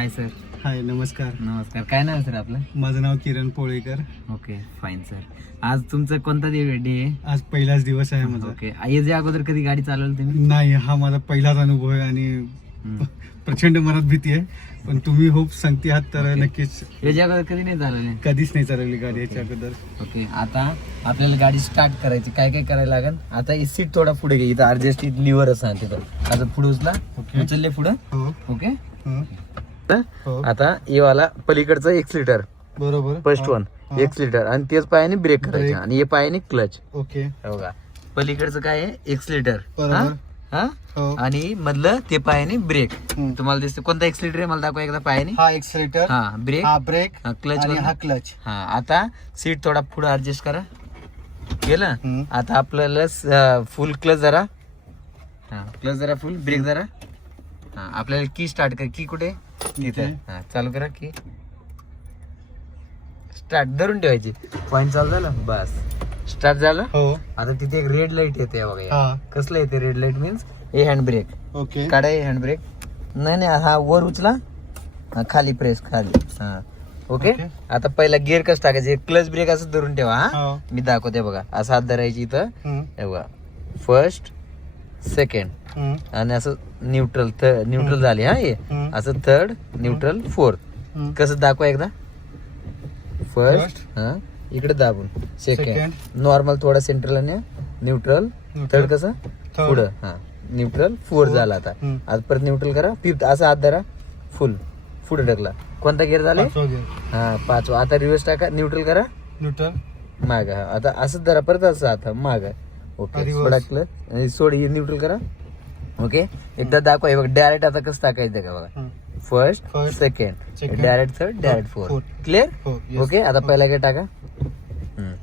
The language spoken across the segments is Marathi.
Hi sir. हाय, नमस्कार. नमस्कार. काय नाव सर आपलं? माझं नाव Kiran Polekar. Okay fine sir. आज तुमचं कोणता डे आहे? आज पहिलाच दिवस आहे माझा. ओके. याच्या अगोदर कधी गाडी चालवली तुम्ही? नाही, हा माझा पहिलाच अनुभव आहे आणि प्रचंड मनात भीती आहे, पण तुम्ही होप सांगते आहात तर नक्कीच. याच्या अगोदर कधी नाही चालवली? कधीच नाही चालवली गाडी याच्या अगोदर. ओके. आता आपल्याला गाडी स्टार्ट करायची, काय काय करायला लागेल? आता ही सीट थोडा पुढे घे, इथं ऍडजस्ट लिव्हर असं तिथं. आता पुढे उचला, उचलले पुढं. हो ओके. हो. आता ये वाला पलीकडचं एक्सिलेटर, बरोबर. फर्स्ट वन एक्सिलेटर, आणि तेच पायाने ब्रेक करायचे ब्रेक. आणि हे पायाने क्लच. ओके. बघा पलीकडचं काय आहे? एक्सिलेटर. बरोबर. हा हो. आणि मधलं ते पायाने ब्रेक. हम्म. तुम्हाला दिसते कोणता एक्सिलेटर आहे? मला दाखवा एकदा. पायाने हा एक्सिलेटर, हा ब्रेक, हा ब्रेक क्लच आणि हा क्लच. हा. आता सीट थोडा पुढे ऍडजस्ट करा. गेलं. हम्म. आता आपल्याला फुल क्लच जरा, हा क्लच जरा फुल, ब्रेक जरा. हा आपल्याला की स्टार्ट कर. की कुठे? तिथे. हा चालू करा की. स्टार्ट धरून ठेवायची. पॉईंट चालू झालं, बस स्टार्ट झालं. हो. आता तिथे एक रेड लाईट येते बघा. हा. कसलं येते रेड लाईट? मीन्स हे हँड ब्रेक. ओके. काढा हे हँड ब्रेक. नाही, हा वर उचला, हा खाली प्रेस खाली. हा ओके. ओके. आता पहिला गिअर कसं टाकायचे? क्लच ब्रेक असं धरून ठेवा. हा हो. मी दाखवते बघा. असं हात धरायची इथं. हम्म. हे बघा, फर्स्ट सेकंड हम्म. आणि असं न्यूट्रल. न्यूट्रल झाले हा हे. हम्म. असं थर्ड न्यूट्रल फोर्थ. हम्म. कसं दाखवा एकदा. First, First. हा इकडे दाबून. Second Second. नॉर्मल थोडा सेंट्रल आणि न्यूट्रल. Neutral. थर्ड कसं? Third. पुढं. हा न्यूट्रल फोर्थ झाला. आता हम्म. आज परत न्यूट्रल करा. फिफ्थ असं हात धरा. फुल पुढे ढकला. कोणता गिअर झाला? पाचवा gear. हा पाचवा. आता रिव्हर्स टाका. न्यूट्रल करा. न्यूट्रल. माग. हा आता असंच धरा परत. असं आता माग. ओके. Reverse. सोडा क्लच. सोड न्यूट्रल करा. ओके. एकदा दाखवा. हे बघा डायरेक्ट आता कसं टाकायचं का बघा. हम्म. First First, second second, direct third direct fourth. fourth. Clear? हो, yes. ओके. आता पहिला काय टाका.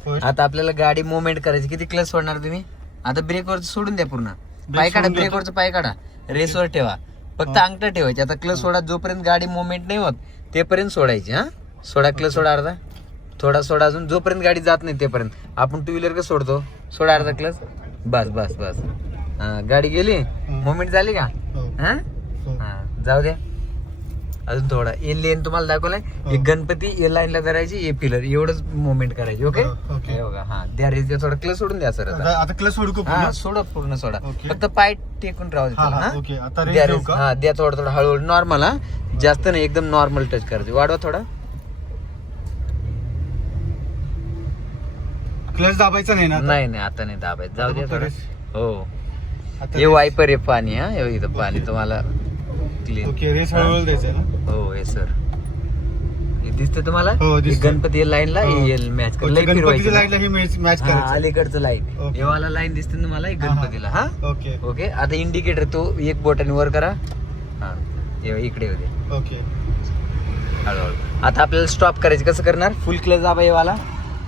First. आता आपल्याला गाडी मुवमेंट करायची. किती क्लच सोडणार तुम्ही? आता ब्रेकवर सोडून द्या पूर्ण. पाय काढा. सोडून देतो. ब्रेकवरचं पाय काढा. रेसवर ठेवा. फक्त अंगठा ठेवायची. आता क्लच सोडा. जोपर्यंत गाडी मुवमेंट नाही होत तेपर्यंत सोडायची. हा सोडा क्लच. सोडा अर्धा. थोडा सोडा अजून. जोपर्यंत गाडी जात नाही तेपर्यंत. आपण टू व्हीलर कसं सोडतो? सोडा अर्धा क्लच. बस बस बस. हा गाडी गेली. मुवमेंट झाली का? हो. हा हो. हा जाऊ द्या. अजून थोडा. ए लेन तुम्हाला दाखवलाय. एक गणपती ए लाईनला धरायची. ए पिलर एवढंच मुवमेंट करायची. ओके. ओके. हे बघा. हा द्या रेस द्या. थोडा क्लच सोडून द्या सर. आता क्लच सोडू का हा पूर्ण? सोडा पूर्ण सोडा. ओके. फक्त पाय टेकून राहू हा, हा, दे. ओके. आता रेस द्या देऊ रेस. का? हा द्या थोडं थोडं हळूहळू. नॉर्मल. हा जास्त नाही. एकदम नॉर्मल टच करायचं. वाढवा थोडा. क्लच दाबायचा नाही ना आता? नाही नाही आता नाही दाबायचं. जाऊ द्या फक्त थोडं. रेस. हो. आता हे रेस. वायपर आहे पाणी. हा हे इथं पाणी तुम्हाला क्लीन. ओके. रेस हळूहळू द्यायचं ना? हो हे सर. हे दिसतं तुम्हाला? हो, हे दिसतं. गणपती लाईनला हो. मॅच ओके, गणपतीच्या लाईनला ही मॅच हा करायचं. अलीकडचं लाईन. ओके. हे वाला लाईन दिसते तुम्हाला? हा, हा. गणपतीला. हा ओके. ओके. आता इंडिकेटर तो एक बोटाने वर करा. हा हे इकडे होते. ओके. हळूहळू. आता आपल्याला स्टॉप करायचं. कसं करणार? फुल क्लच दाबा हे वाला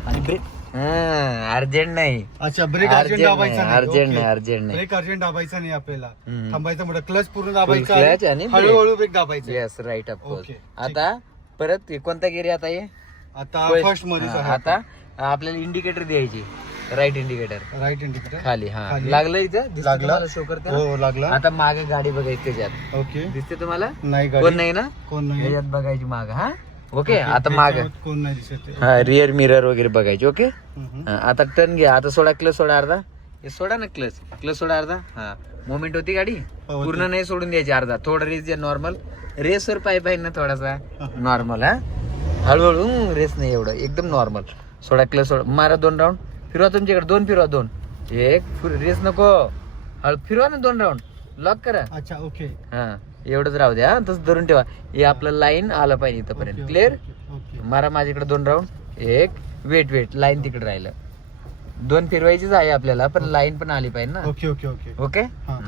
आणि ब्रेक. अर्जंट नाही. अच्छा, ब्रेक अर्जंट दाबायचा नाही. Urgent okay. नाही. अर्जंट नाही. ब्रेक अर्जंट दाबायचा नाही आपल्याला. हम्म. थांबायचं म्हणजे क्लच पूर्ण Full दाबायचा clutch आणि आणि break. हळूहळू ब्रेक दाबायचा. Yes right of course. Okay, ठीक. आता परत कोणता गिअर आता हे? आता First. फर्स्ट मध्येच हा, आहे. आता आपल्याला इंडिकेटर द्यायची. Right indicator right indicator. खाली. हा खाली. लागलं इथं? दिसतं लागलं. तुम्हाला? शो करते ना? हो, लागला. आता मागे गाडी बघायची त्याच्यात. ओके. दिसते तुम्हाला? नाही कोण गाडी. नाही ना? कोण नाही. याच्यात बघायची माग. हा ओके. ओके, आता माग. त्याच्यावर कोण नाही दिसत. हा रिअर मिरर वगैरे बघायची. ओके. हम्म. हा, आता टर्न घ्या. आता सोडा क्लच. सोडा अर्धा. हे सोडा ना क्लच. क्लच सोडा अर्धा. हा मोमेंट होती गाडी. हो, पूर्ण होती. नाही सोडून द्यायची. अर्धा. थोडा रेस द्या. नॉर्मल रेसवर पाय पाहिजे ना थोडासा. नॉर्मल. हा हळूहळू. रेस नाही एवढं. एकदम नॉर्मल. सोडा क्लच. सोडा. मारा 2 राऊंड. फिरवा तुमच्याकडे. 2 फिरवा. 2 एक रेस नको. फिरवा ना 2 राऊंड. लॉक करा. अच्छा. ओके. हा एवढंच राहू द्या. तसं धरून ठेवा. हे आपलं लाईन आलं पाहिजे इथपर्यंत. क्लिअर? ओके. मारा माझ्याकडे 2 राऊंड. एक वेट लाईन तिकडे राहिलं. 2 फिरवायचीच आहे आपल्याला, पण लाईन पण आली पाहिजे ना. ओके. ओके. ओके. ओके. हा.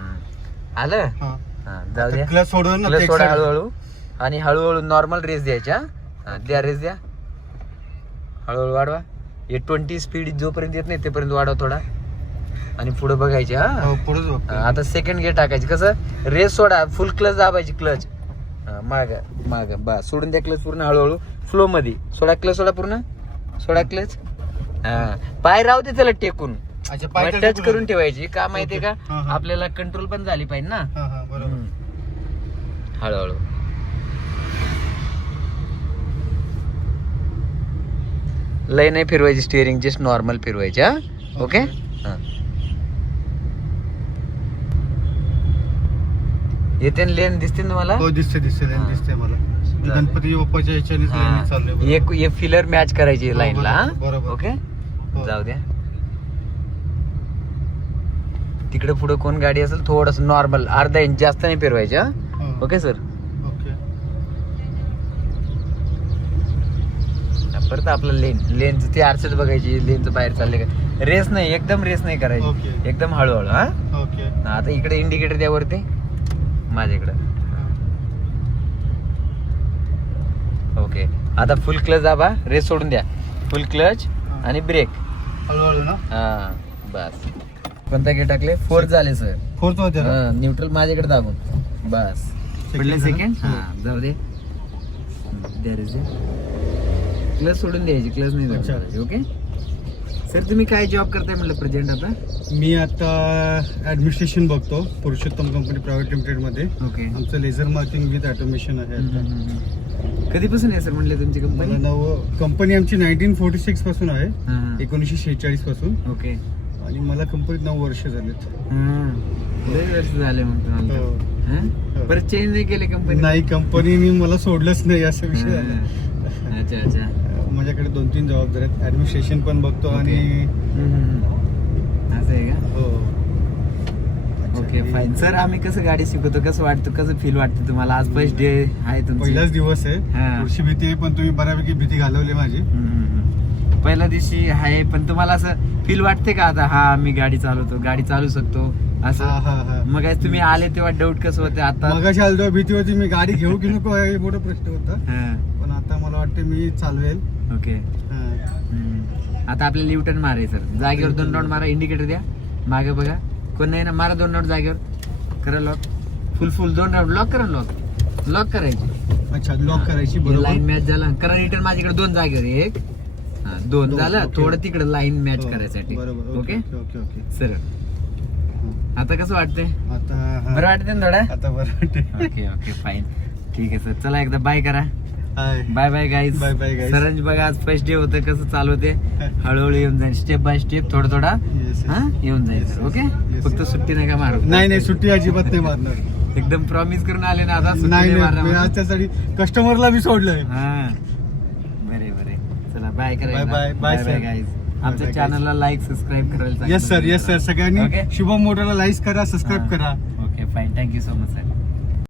आलं. हा. हा जाऊ द्या. क्लच सोडून क्लच सोडा हळूहळू. आणि हळूहळू नॉर्मल रेस द्यायच्या. हा द्या रेस द्या. हळूहळू वाढवा. हे 20 स्पीड जोपर्यंत येत नाही तेपर्यंत वाढवा थोडा. आणि पुढे बघायचे. हा पुढे. आता सेकंड गिअर टाकायची. कसं? रेस सोडा. फुल क्लच दाबायची. क्लच माग माग. बस सोडून द्या क्लच पूर्ण. हळूहळू फ्लो मध्ये सोडा क्लच. सोडा पूर्ण. सोडा क्लच. हा पाय राहू दे त्याला टेकून. टच करून ठेवायची. का माहितीये का? आपल्याला कंट्रोल पण झाली पाहिजे ना. बरोबर. हळूहळू. लय नाही फिरवायची स्टिअरिंग, जस्ट नॉर्मल फिरवायची. हा ओके. हा येते लेन दिसते ना मला. हो दिसते हा. दिसते मला. मी गणपती बाप्पाच्या ह्याच्याने हा. चाललोय. एक फिलर मॅच करायची लाईनला. बरोबर. ओके हो. जाऊ द्या. तिकडे पुढे कोण गाडी असेल थोडस नॉर्मल अर्धा इंच जास्त नाही फिरवायची. हा हो. Okay sir. ओके. परत आपलं लेनचं ते आरशात बघायची, लेनचं बाहेर चालले का. रेस नाही, एकदम रेस नाही करायची, ओके. एकदम हळूहळू. हा ओके. आता इकडे इंडिकेटर द्या वरती माझ्याकडे. ओके आता फुल क्लच दाबा, रेस सोडून द्या. फुल क्लच आणि ब्रेक. हळूहळू ना. हा बस. कोणता गे टाकले? फोर्थ झाले सर. फोर्थ होते ना. न्यूट्रल माझ्याकडे दाबून बस. पडले सेकंड. हो. हा जाऊ दे. क्लच सोडून द्यायची, क्लच नाही अच्छा. दाबायची. ओके सर तुम्ही काय जॉब करताय म्हटलं प्रेझेंट आता? मी आता ऍडमिनिस्ट्रेशन बघतो पुरुषोत्तम कंपनी प्रायव्हेट लिमिटेड मध्ये. ओके. आमचं लेझर मार्किंग विथ ऑटोमेशन आहे आता. कधीपासून आहे सर म्हटलं तुमची मला कंपनी? कंपनी आमची 1946 पासून आहे, 1946 पासून. ओके. आणि मला कंपनीत 9 वर्ष झालेत. लय वर्ष झाले मग तुम्हाला. हो. हा? परत चेंज नाही केले कंपनी? नाही, कंपनीने मला सोडलंच नाही असा विषय झाला. अच्छा अच्छा. माझ्याकडे 2-3 जबाबदाऱ्या आहेत. ऍडमिनिस्ट्रेशन पण बघतो आणि असं आहे का? हो. Okay fine sir. आम्ही कसं गाडी शिकवतो, कसं वाटतं, कसं फील वाटतं तुम्हाला? आज फर्स्ट डे आहे तुमची. पहिलाच दिवस आहे. हा. थोडीशी भीती आहे, पण तुम्ही बऱ्यापैकी भीती घालवली माझी. पहिल्या दिवशी आहे, पण तुम्हाला असं फील वाटते का आता हा मी गाडी चालवतो, गाडी चालू शकतो हा असं? हा हा. मग आज तुम्ही आले तेव्हा डाऊट कसं होतं? आता मगाशी आलो तेव्हा भीती होती, मी गाडी घेऊ की नको हे मोठा प्रश्न होता. हा. पण आता मला वाटतं मी चालवेल. ओके. हा. आता आपल्याला युटर्न मारायचं सर. जागेवर 2 राऊंड मारा, इंडिकेटर द्या, मागे बघा, कोण नाही ना, मारा 2 राऊंड जागेवर, करा लॉक, फुल 2 राऊंड लॉक करा, लॉक करायची. अच्छा, लॉक करायची. बरोबर. लाईन मॅच झाला, करा रिटर्न माझ्याकडे 2 जागेवर, 1 2 दोन, झालं. ओके. थोडं तिकडे लाईन मॅच हो, करायसाठी. बरोबर. Okay okay okay. सर. आता कसं वाटतंय? आता हा. बरं वाटतंय ना थोडं? आता बरं वाटतंय. Okay okay fine. ठीक आहे सर, चला एकदा बाय करा. Hi. Bye bye guys. Bye bye guys. सरंज बघा आज फर्स्ट डे होतं, कसं चालू होते. हळूहळू येऊन जाईल, स्टेप बाय स्टेप, थोडा Yes, yes. हा येऊन जाईल Yes, sir. yes. Okay Yes, फक्त yes. सुट्टी नाही का मारू? नाही सुट्टी अजिबात नाही मारणार. एकदम प्रॉमिस करून आले ना आता, सुट्टी नाही नाही मारणार मी म्हणून? आज त्यासाठी कस्टमरला मी सोडलंय. हा बरे चला बाय करा. Bye bye. Bye, sir. Guys. Bye आमच्या bye, चॅनलला लाईक सबस्क्राईब करायला येस सर, येस सर. सगळ्यांनी Okay. शुभम मोटरला लाईक करा, सबस्क्राईब करा. Okay fine. Thank you so much sir.